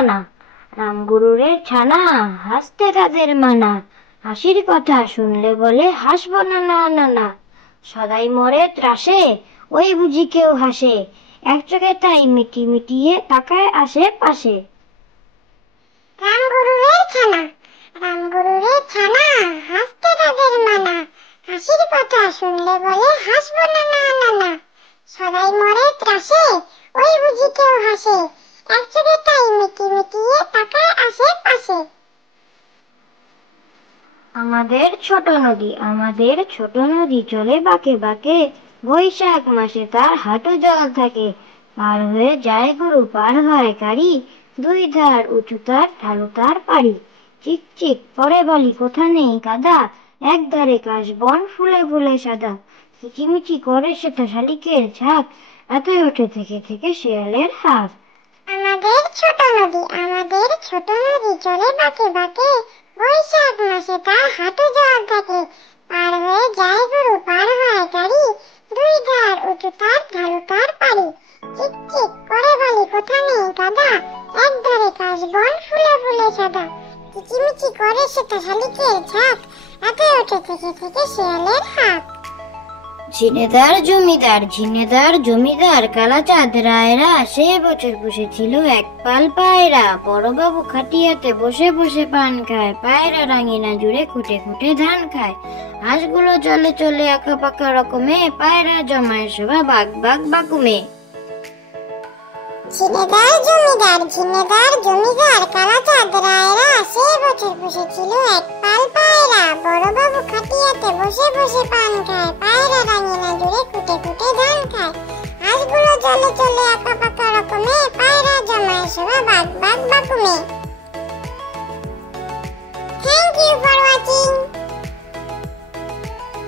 টানা, রামগুরুরের ছানা, হাসতে তাদের মানা। হাসির কথা শুনলে বলে হাসবো না না না না। সদাই মরে ত্রাসে, ওই বুঝি কেউ হাসে, এক চোখে তাই মিটি মিটিয়ে তাকায় আশেপাশে। রামগুরুরের ছানা, রামগুরুরের ছানা, হাসতে তাদের মানা। হাসির কথা শুনলে বলে হাসবো না না না না। সদাই মরে ত্রাসে, ওই বুঝি কেউ হাসে, এক চোখে তাই মিটি মিটিয়ে তাকায় আশেপাশে। আমাদের ছোট নদী, আমাদের ছোট নদী চলে বাঁকে বাঁকে, বৈশাখ মাসে তার হাঁটু জল থাকে। পার হয়ে যায় গরু, পার হয় গাড়ি, দুই ধার উঁচু তার, ঢালু তার পাড়ি। চিকচিক পরে বালি, কোথা নেই কাদা, এক ধারে কাশবন ফুলে ফুলে সাদা। কিচিমিচি করে সেটা শালিকের ঝাঁক, রাতে ওঠে থেকে থেকে শেয়ালের হাঁক। আমাদের ছোট নদী, আমাদের ছোট নদী চলে বাঁকে বাঁকে, বৈশাখ মাসে তার হাঁটু জল থাকে। পার হয়ে যায় গরু, পার হয় গাড়ি, দুই ধার উঁচু তার, ঢালু তার পাড়ি। চিকচিক করে বালি, কোথা নেই কাদা, এক ধারে কাশবন ফুলে ফুলে সাদা। কিচিমিচি করে সেটা শালিকের ঝাঁক, রাতে ওঠে থেকে থেকে শেয়ালের হাঁক। ঝিনেদার জমিদার, ঝিনেদার জমিদার, কালাচাঁদ রায়রা সে বছর পুষেছিল এক পাল পায়রা। বড়বাবু খাটিয়াতে বসে বসে পান খায়, পায়রা রাঙিনা জুড়ে খুঁটে খুঁটে ধান খায়। হাঁসগুলো চলে চলে আঁকা পাকা রকমে, পায়রা জমায় সভা বাগ বাগ বাকুমে। ঝিনেদার জমিদার, ঝিনেদার জমিদার, কালাচাঁদ রায়রা সে বছর পুষেছিল এক পাল পায়রা। বড়বাবু খাটিয়াতে বসে বসে পান খায়, পায়রা রাঙিনা জুড়ে খুঁটে খুঁটে ধান খায়। হাঁসগুলো চলে চলে আঁকা পাকা রকমে, পায়রা জমায় সভা বাগ বাগ বাকুমে।